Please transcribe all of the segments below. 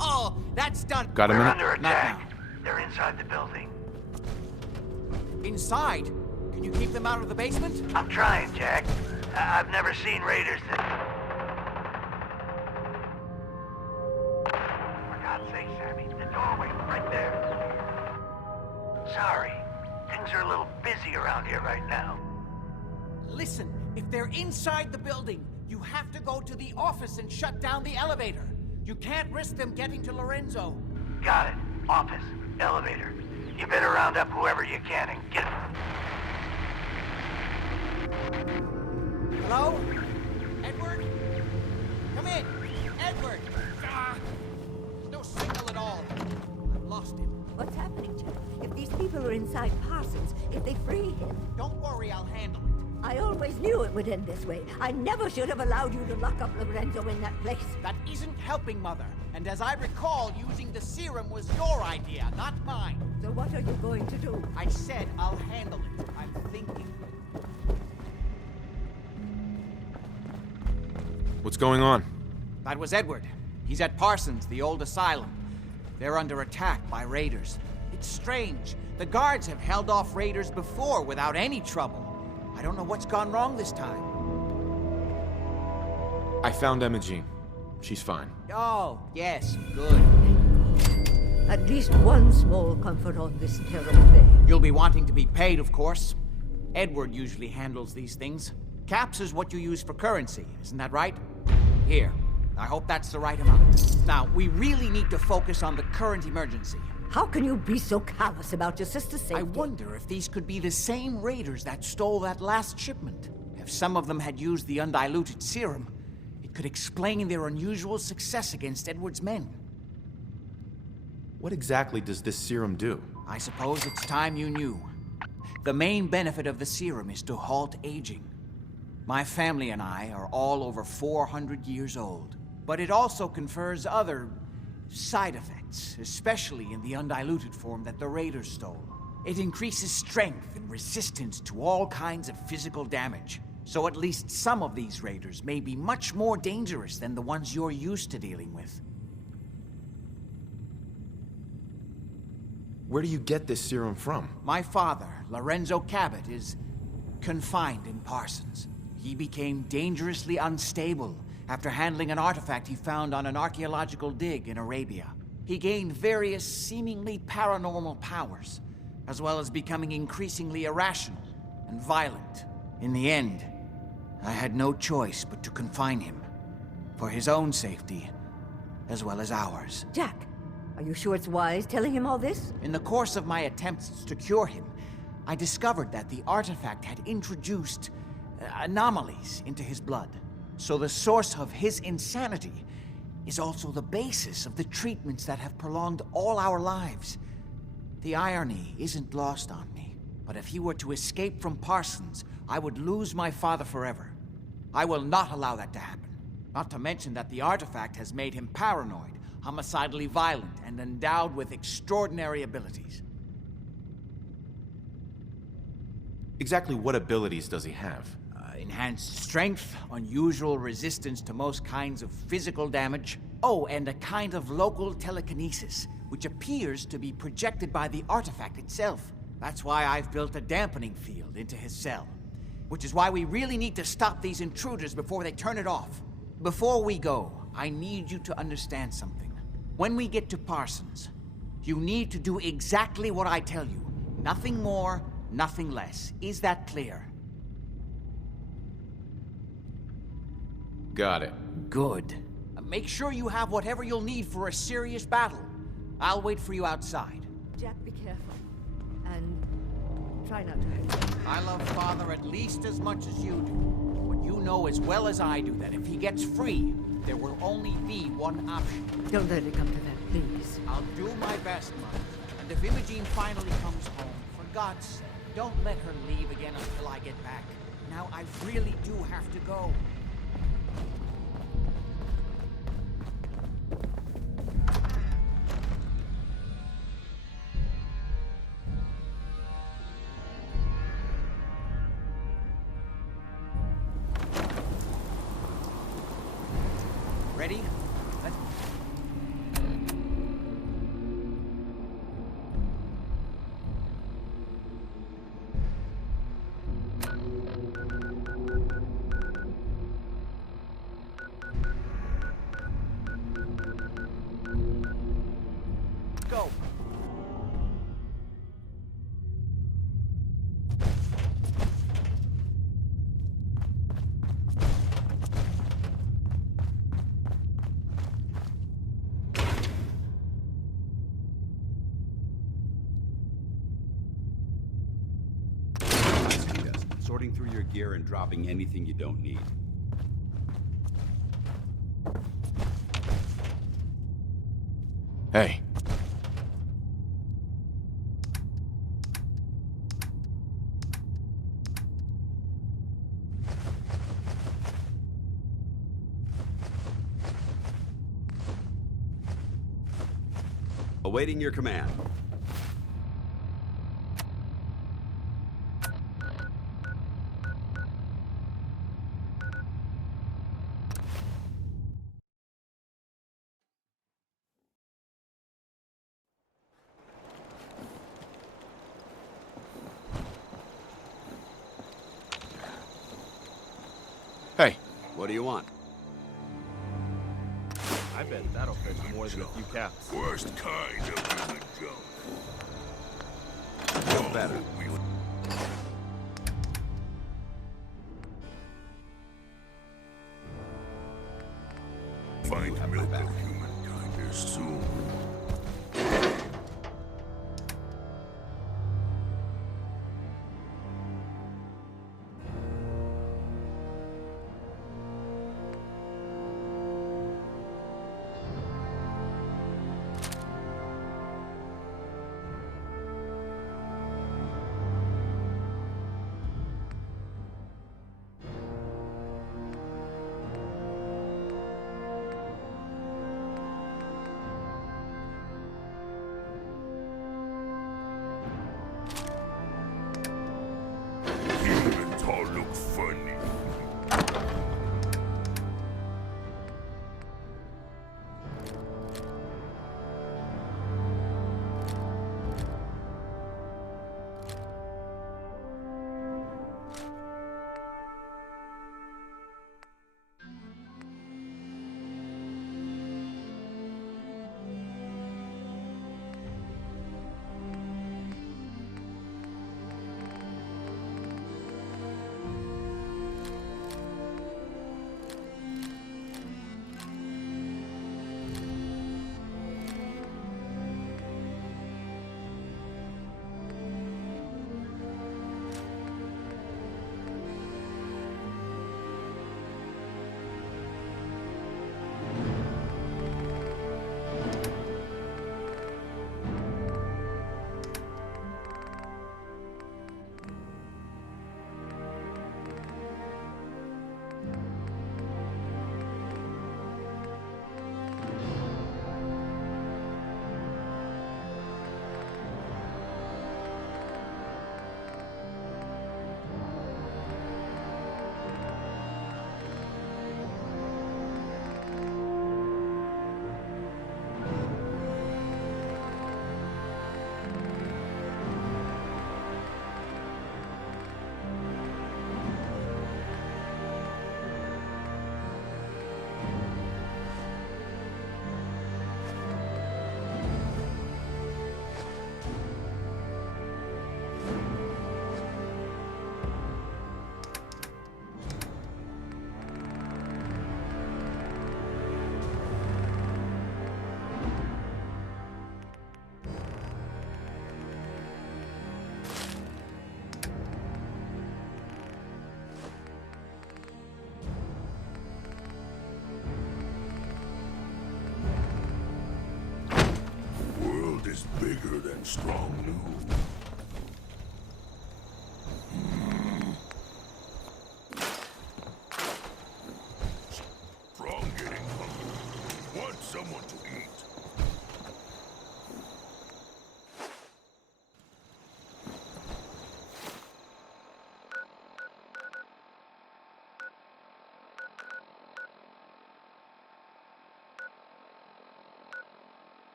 Oh, that's done. Got a We're minute? under Not attack. They're inside the building. Inside? Can you keep them out of the basement? I'm trying, Jack. I've never seen raiders that... For God's sake, Sammy, the doorway, right there. Sorry. Things are a little busy around here right now. Listen, if they're inside the building, you have to go to the office and shut down the elevator. You can't risk them getting to Lorenzo. Got it. Office. Elevator. You better round up whoever you can and get... Hello? Edward? Come in. Edward! There's no signal at all. I've lost him. What's happening, Jack? If these people are inside Parsons, if they free him... Don't worry, I'll handle it. I always knew it would end this way. I never should have allowed you to lock up Lorenzo in that place. That isn't helping, Mother. And as I recall, using the serum was your idea, not mine. So what are you going to do? I said I'll handle it. I'm thinking. What's going on? That was Edward. He's at Parsons, the old asylum. They're under attack by raiders. It's strange. The guards have held off raiders before without any trouble. I don't know what's gone wrong this time. I found Imogene. She's fine. Oh, yes, good. At least one small comfort on this terrible day. You'll be wanting to be paid, of course. Edward usually handles these things. Caps is what you use for currency, isn't that right? Here. I hope that's the right amount. Now, we really need to focus on the current emergency. How can you be so callous about your sister's safety? I wonder if these could be the same raiders that stole that last shipment. If some of them had used the undiluted serum, it could explain their unusual success against Edward's men. What exactly does this serum do? I suppose it's time you knew. The main benefit of the serum is to halt aging. My family and I are all over 400 years old. But it also confers other side effects, especially in the undiluted form that the raiders stole. It increases strength and resistance to all kinds of physical damage. So at least some of these raiders may be much more dangerous than the ones you're used to dealing with. Where do you get this serum from? My father, Lorenzo Cabot, is confined in Parsons. He became dangerously unstable after handling an artifact he found on an archaeological dig in Arabia. He gained various seemingly paranormal powers, as well as becoming increasingly irrational and violent. In the end, I had no choice but to confine him, for his own safety, as well as ours. Jack, are you sure it's wise telling him all this? In the course of my attempts to cure him, I discovered that the artifact had introduced anomalies into his blood. So the source of his insanity is also the basis of the treatments that have prolonged all our lives. The irony isn't lost on me, but if he were to escape from Parsons, I would lose my father forever. I will not allow that to happen. Not to mention that the artifact has made him paranoid, homicidally violent, and endowed with extraordinary abilities. Exactly what abilities does he have? Enhanced strength, unusual resistance to most kinds of physical damage. Oh, and a kind of local telekinesis, which appears to be projected by the artifact itself. That's why I've built a dampening field into his cell. Which is why we really need to stop these intruders before they turn it off. Before we go, I need you to understand something. When we get to Parsons, you need to do exactly what I tell you. Nothing more, nothing less. Is that clear? Got it. Good. Make sure you have whatever you'll need for a serious battle. I'll wait for you outside. Jack, be careful. And try not to hurt him. I love Father at least as much as you do. But you know as well as I do that if he gets free, there will only be one option. Don't let it come to that, please. I'll do my best, Mother. And if Imogene finally comes home, for God's sake, don't let her leave again until I get back. Now I really do have to go. Ready? your gear and dropping anything you don't need. Hey. Awaiting your command. Hey. What do you want? I bet that'll fetch more than a few caps. Worst kind of human junk. No better. Find have my milk back. of humankind soon. Humans all look funny. World is bigger than strong new. Strong getting hungry. Want someone to eat.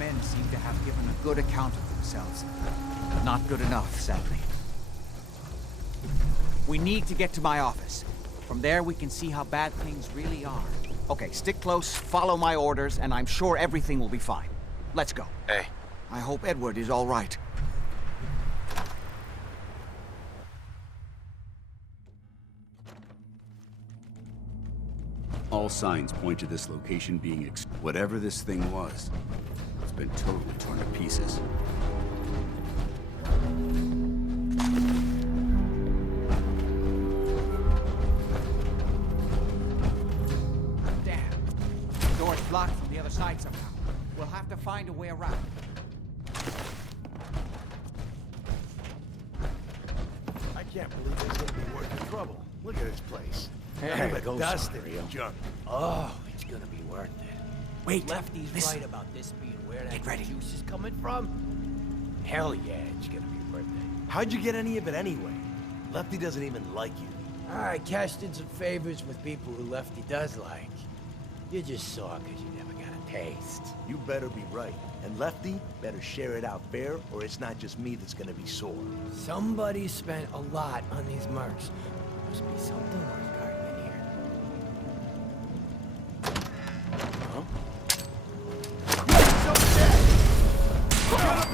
men seem to have given a good account of themselves. Not good enough, sadly. We need to get to my office. From there, we can see how bad things really are. Okay, stick close, follow my orders, and I'm sure everything will be fine. Let's go. Hey. I hope Edward is all right. All signs point to this location being whatever this thing was. It's been totally torn to pieces. Damn. The door's blocked from the other side somehow. We'll have to find a way around. I can't believe it's gonna be worth the trouble. Look at this place. Hey, Like go dusted Sonny, and junk. Oh, it's gonna be worth it. Wait, Lefty's listen. right about this being where that Get ready. juice is coming from. Hell yeah, it's gonna be worth it. How'd you get any of it anyway? Lefty doesn't even like you. I cashed in some favors with people who Lefty does like. You just saw because you never got a taste. You better be right. And Lefty better share it out fair, or it's not just me that's gonna be sore. Somebody spent a lot on these mercs. Must be something worth guarding in here.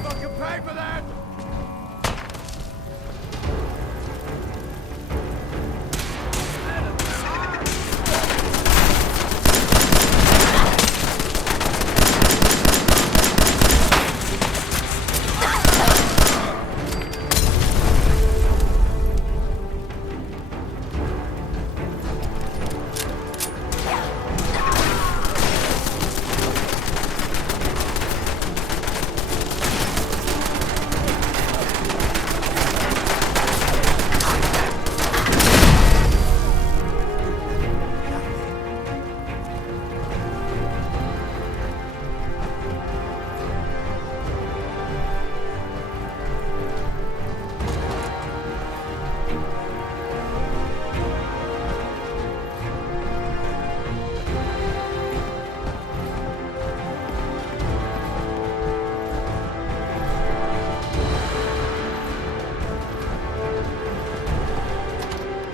Fucking pay for that!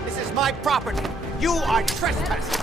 This is my property. You are trespassing.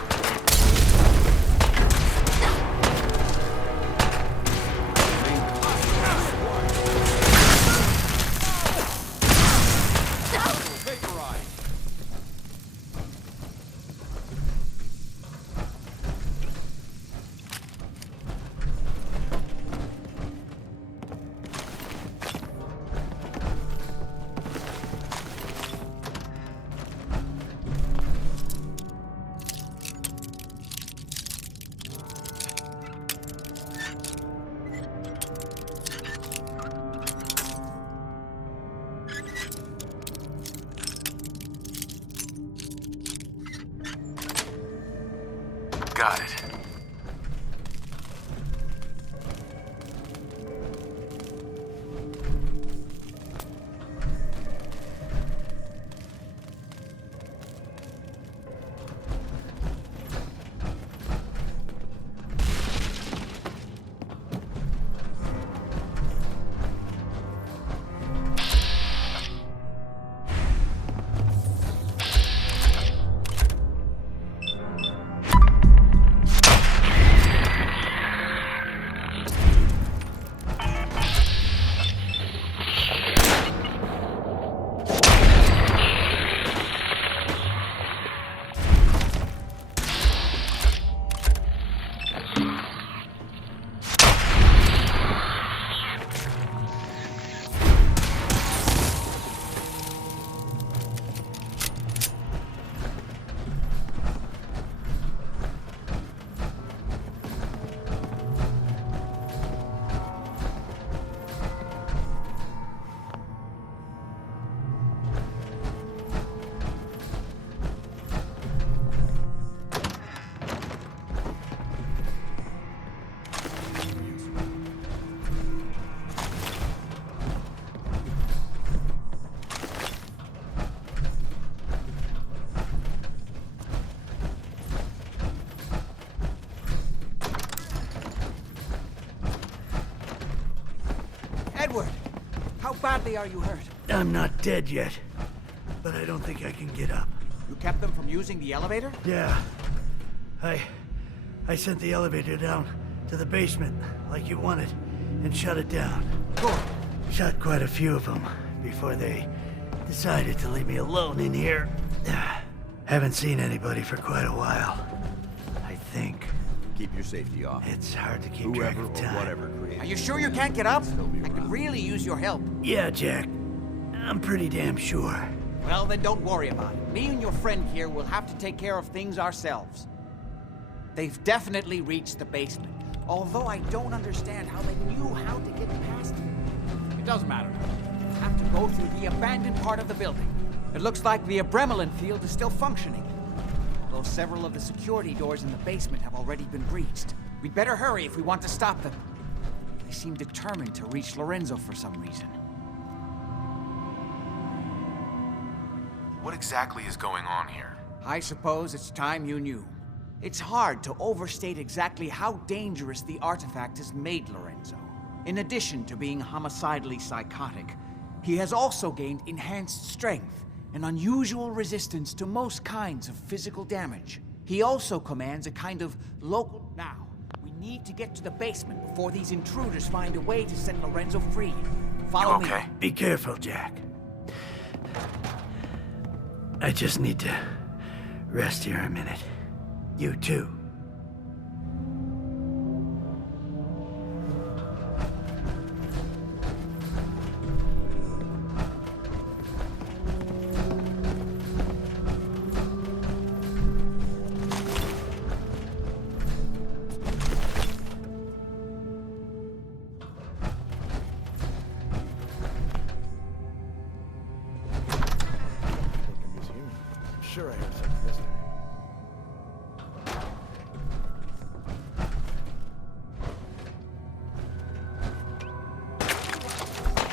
Got it. Edward, how badly are you hurt? I'm not dead yet, but I don't think I can get up. You kept them from using the elevator? Yeah. I sent the elevator down to the basement, like you wanted, and shut it down. Good. Shot quite a few of them before they decided to leave me alone in here. Haven't seen anybody for quite a while. I think. Keep your safety off. It's hard to keep track Whoever of or time. whatever created Are you sure you can't get up? Still be I could around. really use your help. Yeah, Jack. I'm pretty damn sure. Well, then don't worry about it. Me and your friend here will have to take care of things ourselves. They've definitely reached the basement, although I don't understand how they knew how to get past it. It doesn't matter. We'll have to go through the abandoned part of the building. It looks like the Abremlin field is still functioning, although several of the security doors in the basement have already been breached. We'd better hurry if we want to stop them. They seem determined to reach Lorenzo for some reason. What exactly is going on here? I suppose it's time you knew. It's hard to overstate exactly how dangerous the artifact has made Lorenzo. In addition to being homicidally psychotic, he has also gained enhanced strength and unusual resistance to most kinds of physical damage. He also commands a kind of local... Now, we need to get to the basement before these intruders find a way to set Lorenzo free. Follow me. Be careful, Jack. I just need to rest here a minute. You too. I'm sure I heard something this time.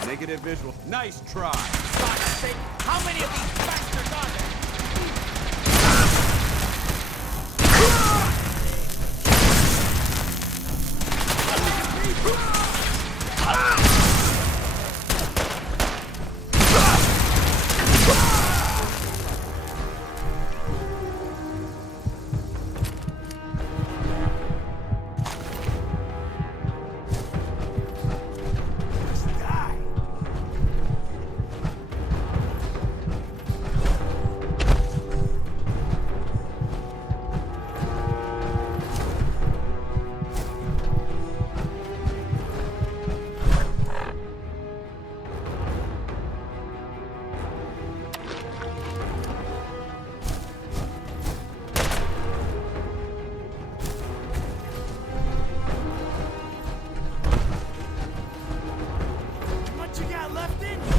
Negative visual. Nice try. How many of these bastards are there? What you got left in you?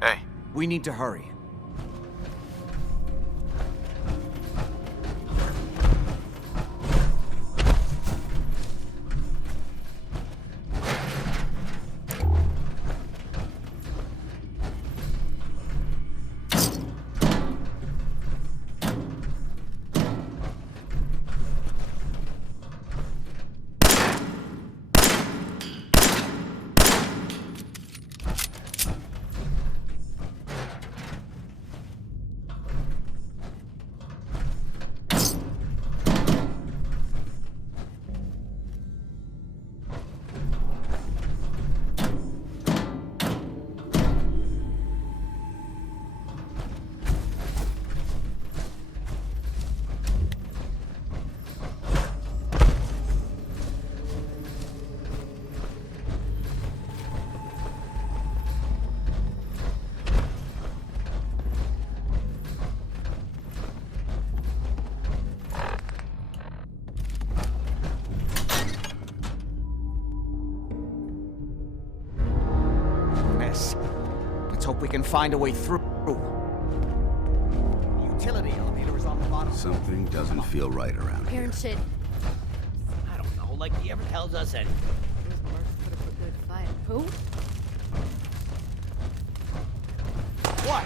Hey, We need to hurry. mess. Let's hope we can find a way through. The utility elevator is on the bottom. Something doesn't feel right around here. Aaron said I don't know, like he ever tells us anything. he was marked put up a good fight. Who? What?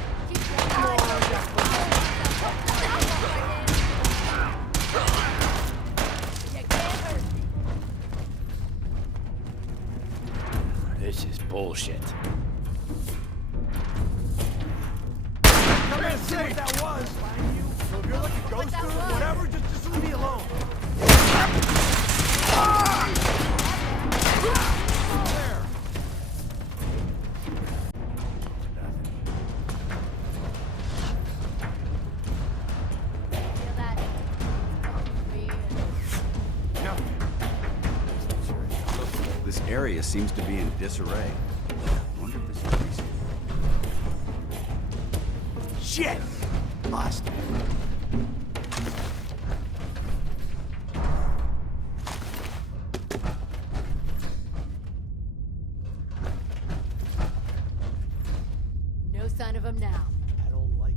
This is bullshit. Come here and see what that was. So if you're like a ghost or whatever, just leave me alone. There. Feel that? This area seems to be in disarray. I wonder if this is recent. Shit! Lost it. No sign of him now. I don't like it.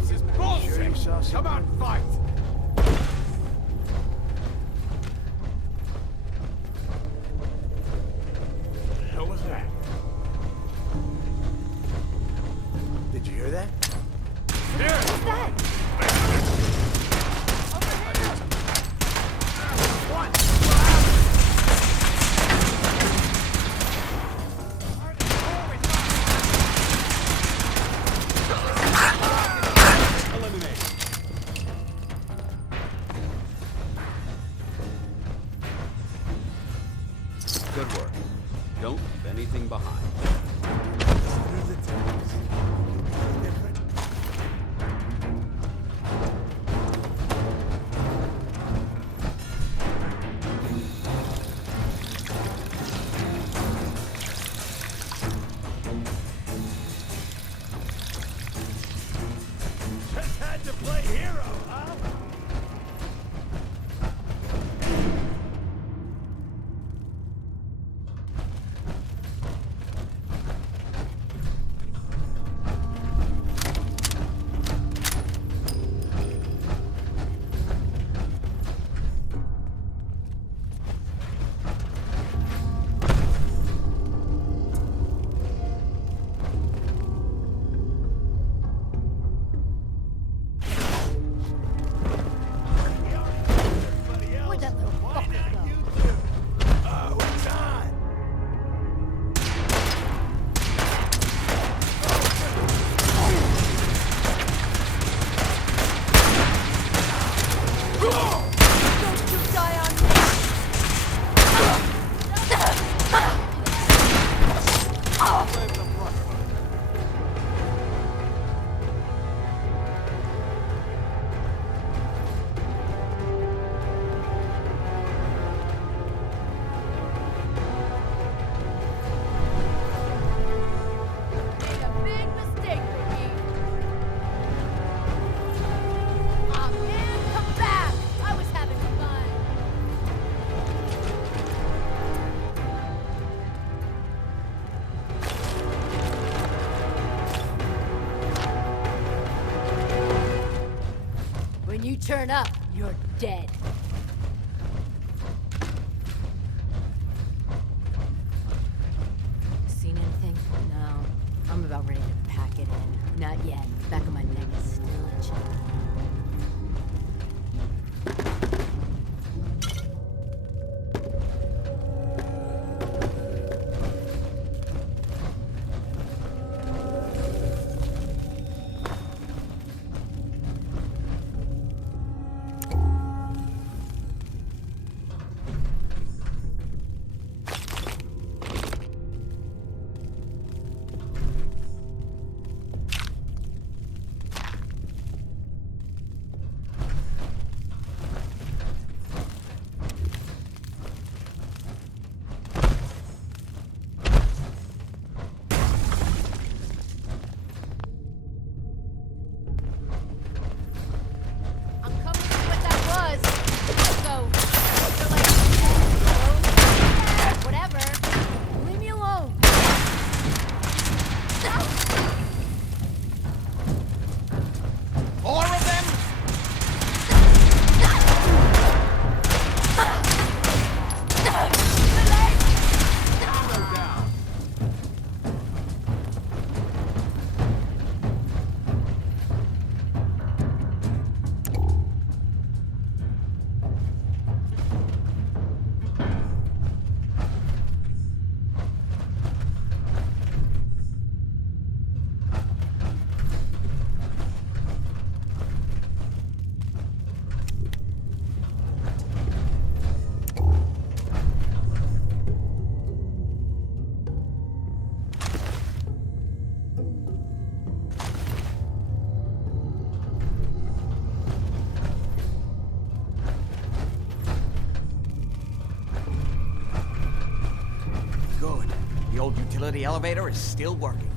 This is bullshit! Come on, fight! What the hell was that? Did you hear that? What's that? Good work. Don't leave anything behind. Just had to play hero, huh? Where'd that little fucker go? Oh, it's on! Don't you die on me! Made a big mistake, Ricky. Aw, man, come back! I was having fun. When you turn up, you're dead. Seen anything? No. I'm about ready to pack it in. Not yet. Back of my neck is still itching. Mobility elevator is still working.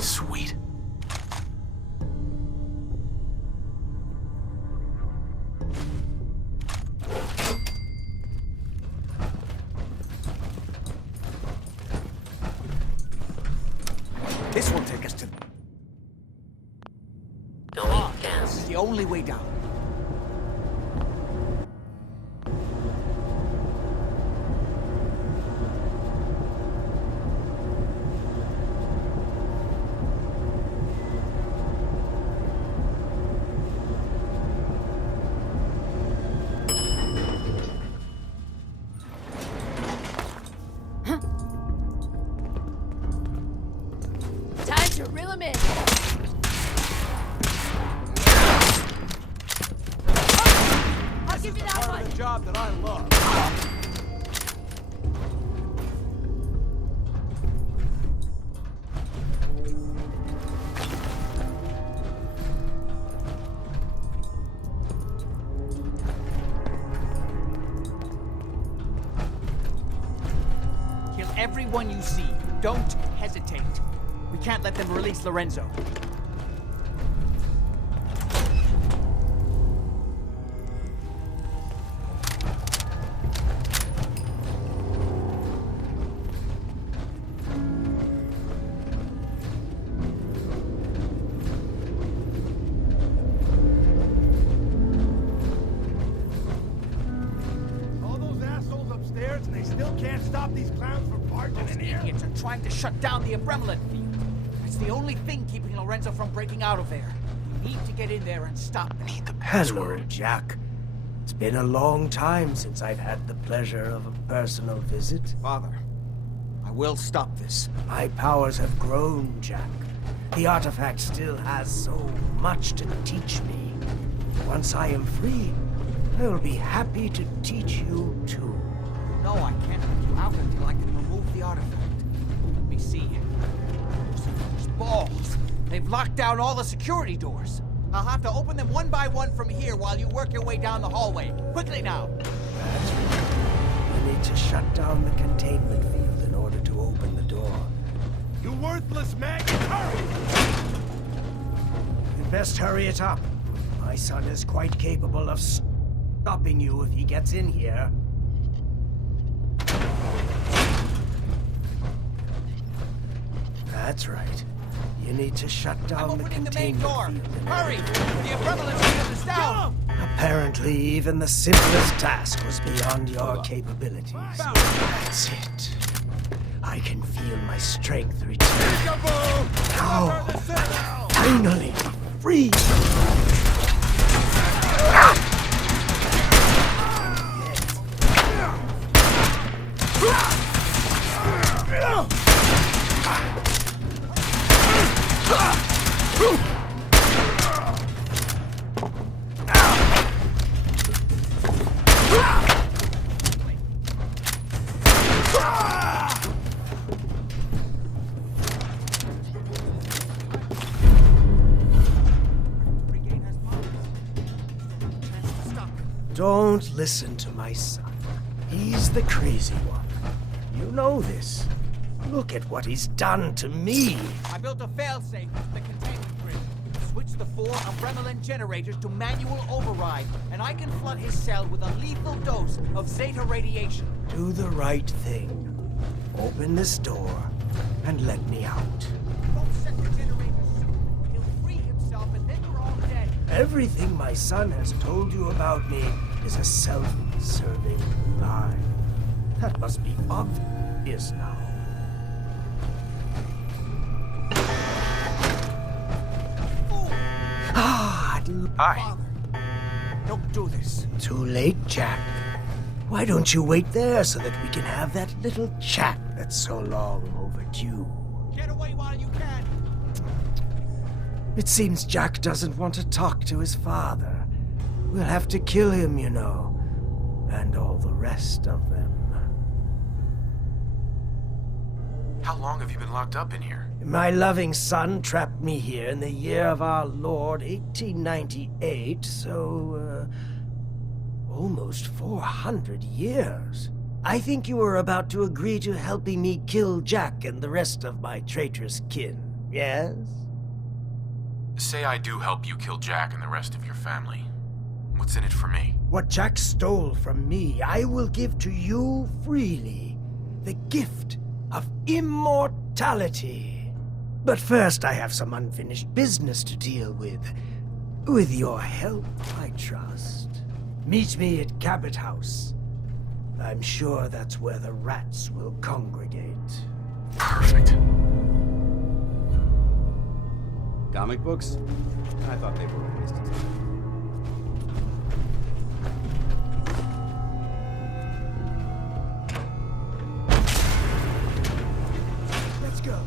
Sweet. This will take us to... Come on, this is the only way down. Time to reel him in. I'll give you that Part one. of the job that I love. Kill everyone you see. Don't hesitate. We can't let them release Lorenzo. All those assholes upstairs, and they still can't stop these clowns from barging Those in here. idiots are trying to shut down the Abramelin field. It's the only thing keeping Lorenzo from breaking out of there. We need to get in there and stop them. Hello, Jack. It's been a long time since I've had the pleasure of a personal visit. Father, I will stop this. My powers have grown, Jack. The artifact still has so much to teach me. Once I am free, I will be happy to teach you too. No, I can't let you out until I can remove the artifact. Let me see. Those balls. They've locked down all the security doors. I'll have to open them one by one from here while you work your way down the hallway. Quickly now. That's right. You need to shut down the containment field in order to open the door. You worthless maggot! Hurry! You'd best hurry it up. My son is quite capable of stopping you if he gets in here. That's right. You need to shut I'm down the opening the main containment door. field. Hurry! The Abramelin field is down! Apparently, even the simplest task was beyond your capabilities. That's it. I can feel my strength return. Now, I'm finally free. Regain has powers. Chance to stop. Don't listen to my son. He's the crazy one. You know this. Look at what he's done to me. I built a failsafe into the containment grid. Switch the 4 Abramelin generators to manual override, and I can flood his cell with a lethal dose of Zeta radiation. Do the right thing. Open this door and let me out. Don't set the generators soon. He'll free himself, and then we're all dead. Everything my son has told you about me is a self-serving lie. That must be obvious now. Ah, Father, Don't do this. Too late, Jack. Why don't you wait there so that we can have that little chat that's so long overdue? Get away while you can! It seems Jack doesn't want to talk to his father. We'll have to kill him, you know, and all the rest of them. How long have you been locked up in here? My loving son trapped me here in the year of our Lord, 1898, so, almost 400 years. I think you were about to agree to helping me kill Jack and the rest of my traitorous kin, yes? Say I do help you kill Jack and the rest of your family. What's in it for me? What Jack stole from me, I will give to you freely. The gift of immortality. But first, I have some unfinished business to deal with. With your help, I trust. Meet me at Cabot House. I'm sure that's where the rats will congregate. Perfect. Comic books? I thought they were a waste of time. Let's go.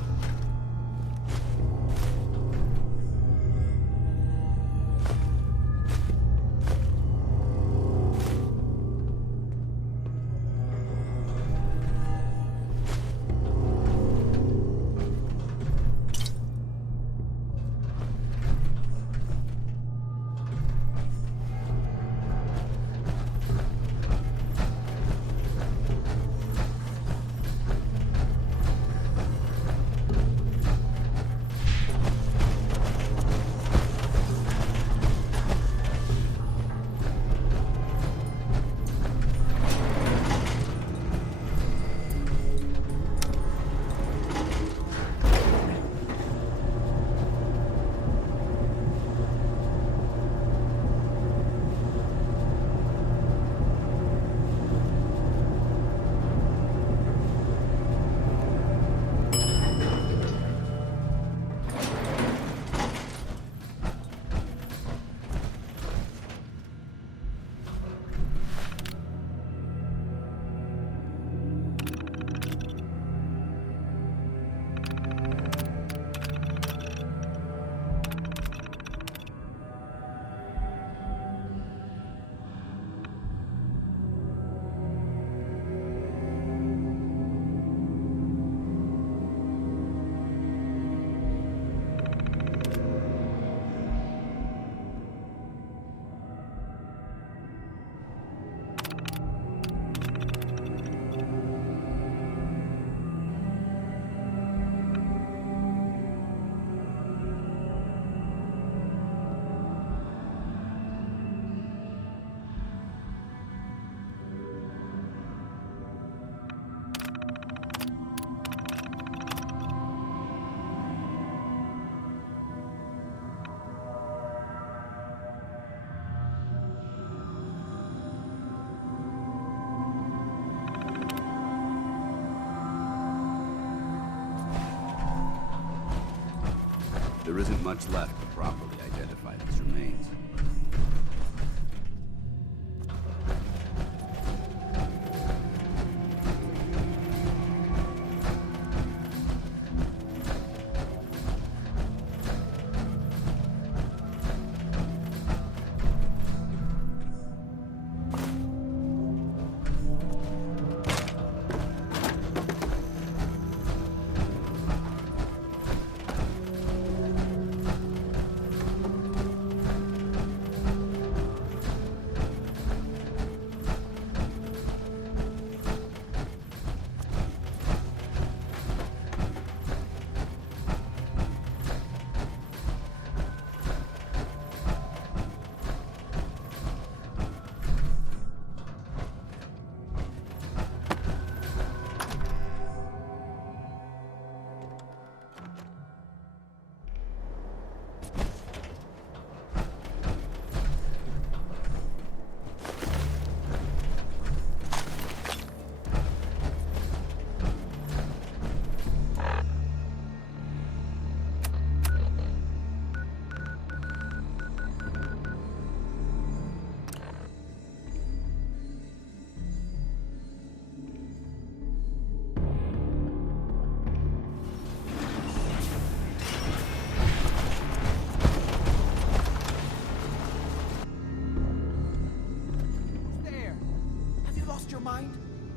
There isn't much left to properly identify these remains.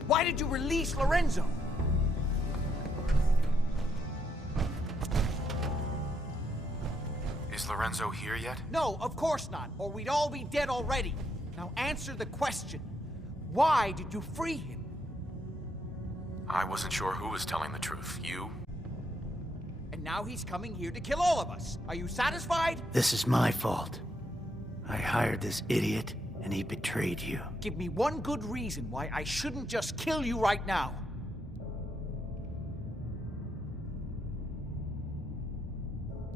Why did you release Lorenzo? Is Lorenzo here yet? No, of course not, or we'd all be dead already. Now answer the question. Why did you free him? I wasn't sure who was telling the truth. You? And now he's coming here to kill all of us. Are you satisfied? This is my fault. I hired this idiot, and he betrayed you. Give me one good reason why I shouldn't just kill you right now.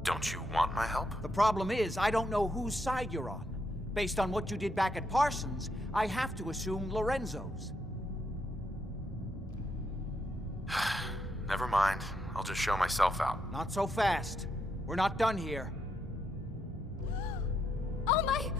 Don't you want my help? The problem is, I don't know whose side you're on. Based on what you did back at Parsons, I have to assume Lorenzo's. Never mind. I'll just show myself out. Not so fast. We're not done here. Oh my!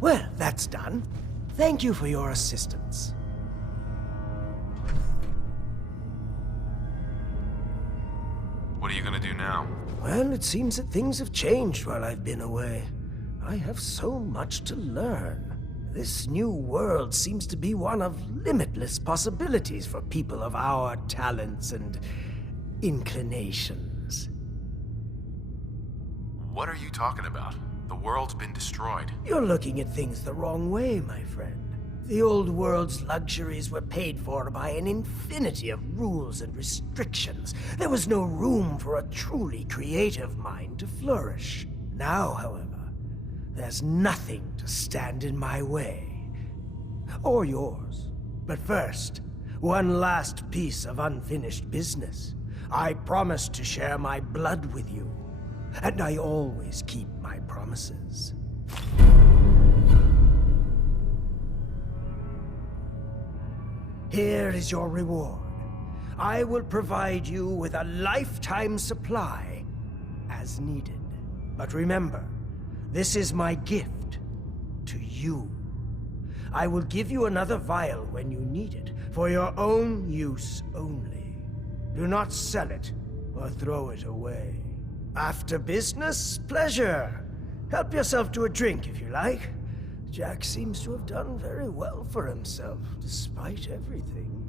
Well, that's done. Thank you for your assistance. What are you gonna do now? Well, it seems that things have changed while I've been away. I have so much to learn. This new world seems to be one of limitless possibilities for people of our talents and inclinations. What are you talking about? The world's been destroyed. You're looking at things the wrong way, my friend. The old world's luxuries were paid for by an infinity of rules and restrictions. There was no room for a truly creative mind to flourish. Now, however, there's nothing to stand in my way. Or yours. But first, one last piece of unfinished business. I promised to share my blood with you, and I always keep my promises. Here is your reward. I will provide you with a lifetime supply, as needed. But remember, this is my gift to you. I will give you another vial when you need it, for your own use only. Do not sell it or throw it away. After business, pleasure. Help yourself to a drink if you like. Jack seems to have done very well for himself, despite everything.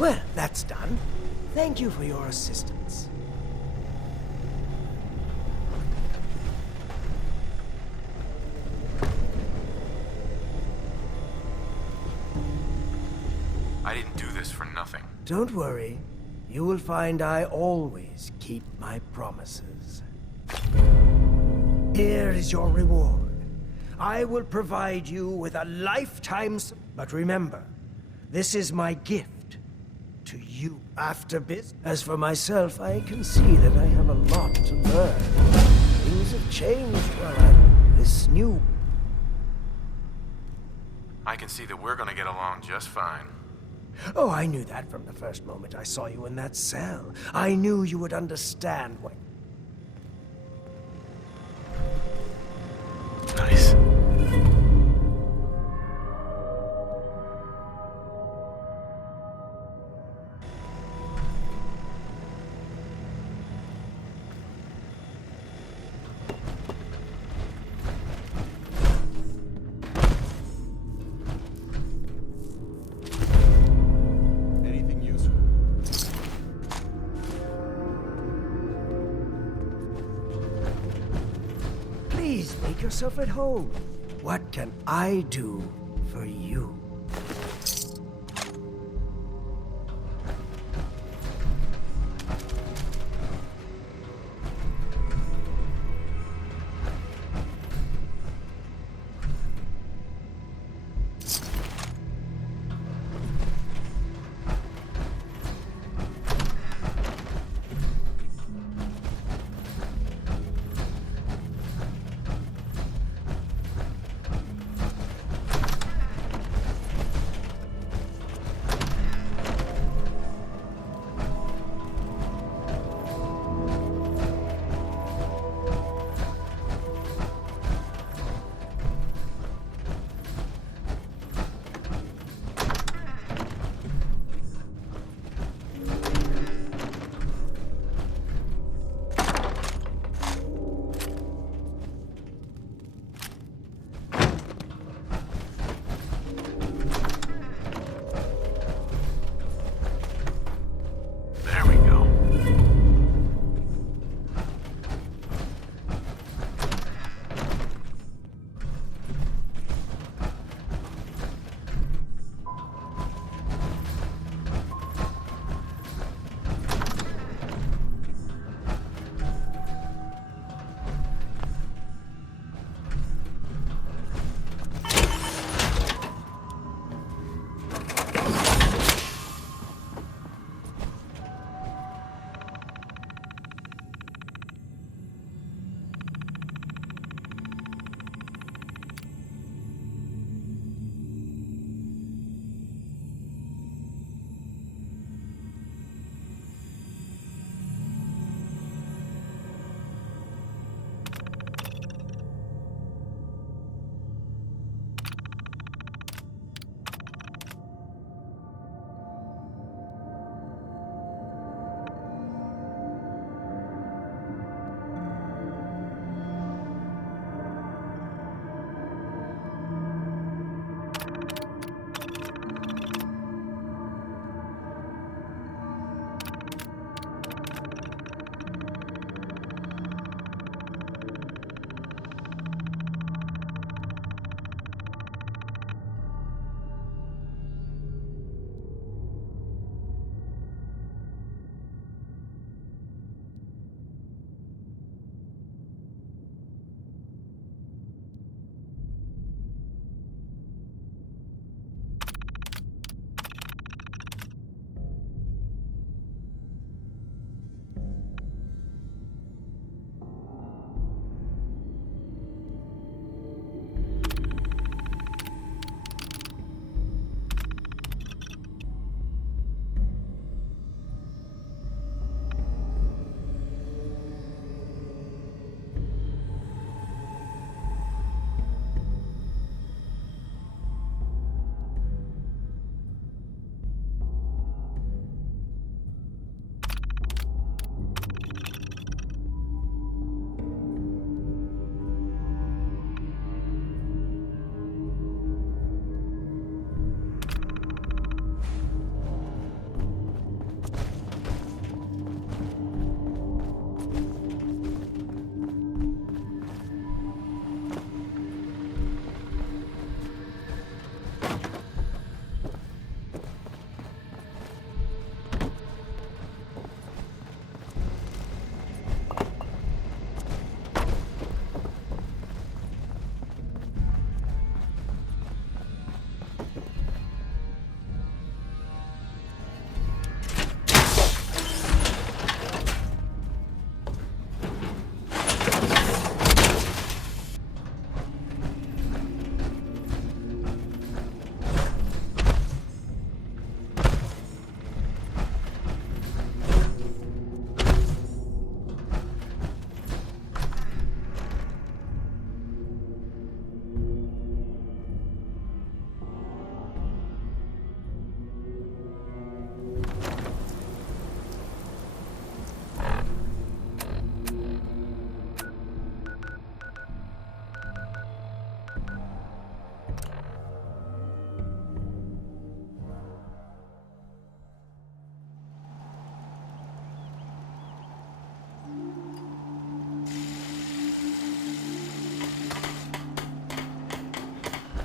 Well, that's done. Thank you for your assistance. I didn't do this for nothing. Don't worry. You will find I always keep my promises. Here is your reward. I will provide you with a lifetime's... But remember, this is my gift to you after biz. As for myself, I can see that I have a lot to learn. Things have changed while I'm this new... I can see that we're gonna get along just fine. Oh, I knew that from the first moment I saw you in that cell. I knew you would understand what... Nice. Anything useful? Please make yourself at home. What can I do for you?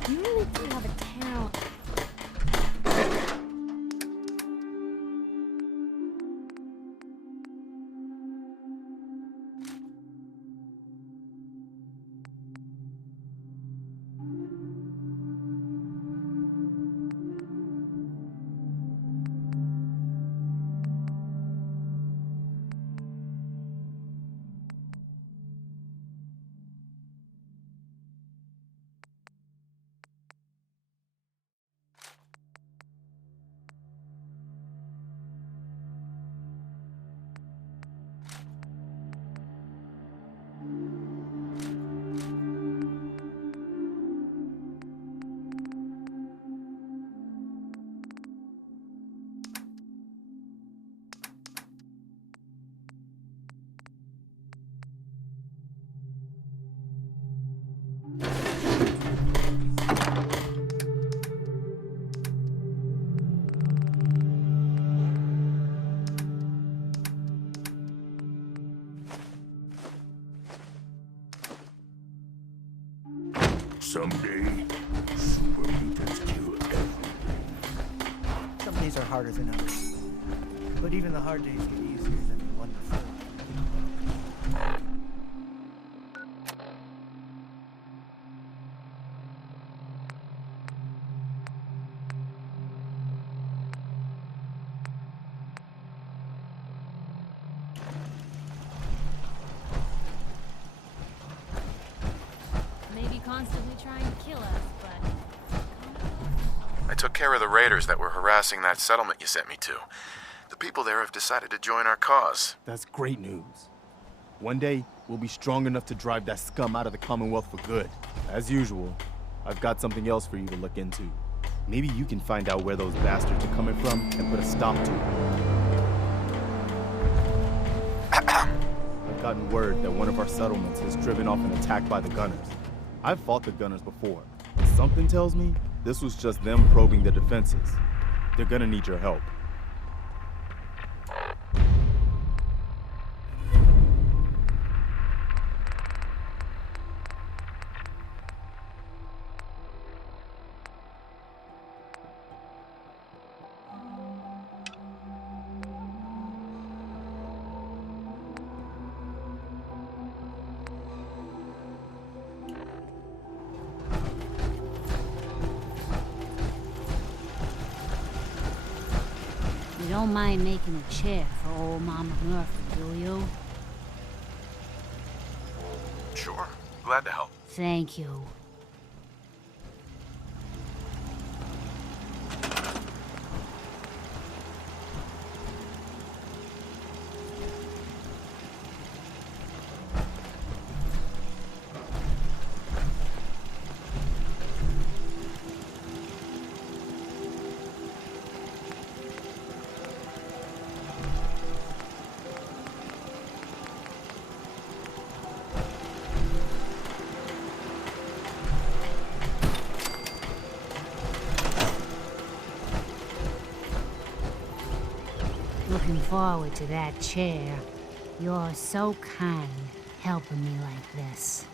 You really do have a talent. Someday, super mutants kill everything. Some days are harder than others. But even the hard days get easier than the one before. Maybe constantly trying to kill us, but... I took care of the raiders that were harassing that settlement you sent me to. The people there have decided to join our cause. That's great news. One day, we'll be strong enough to drive that scum out of the Commonwealth for good. As usual, I've got something else for you to look into. Maybe you can find out where those bastards are coming from and put a stop to it. I've gotten word that one of our settlements has driven off an attack by the Gunners. I've fought the Gunners before. Something tells me this was just them probing their defenses. They're gonna need your help. You don't mind making a chair for old Mama Murphy, do you? Sure. Glad to help. Thank you. Looking forward to that chair. You're so kind, helping me like this.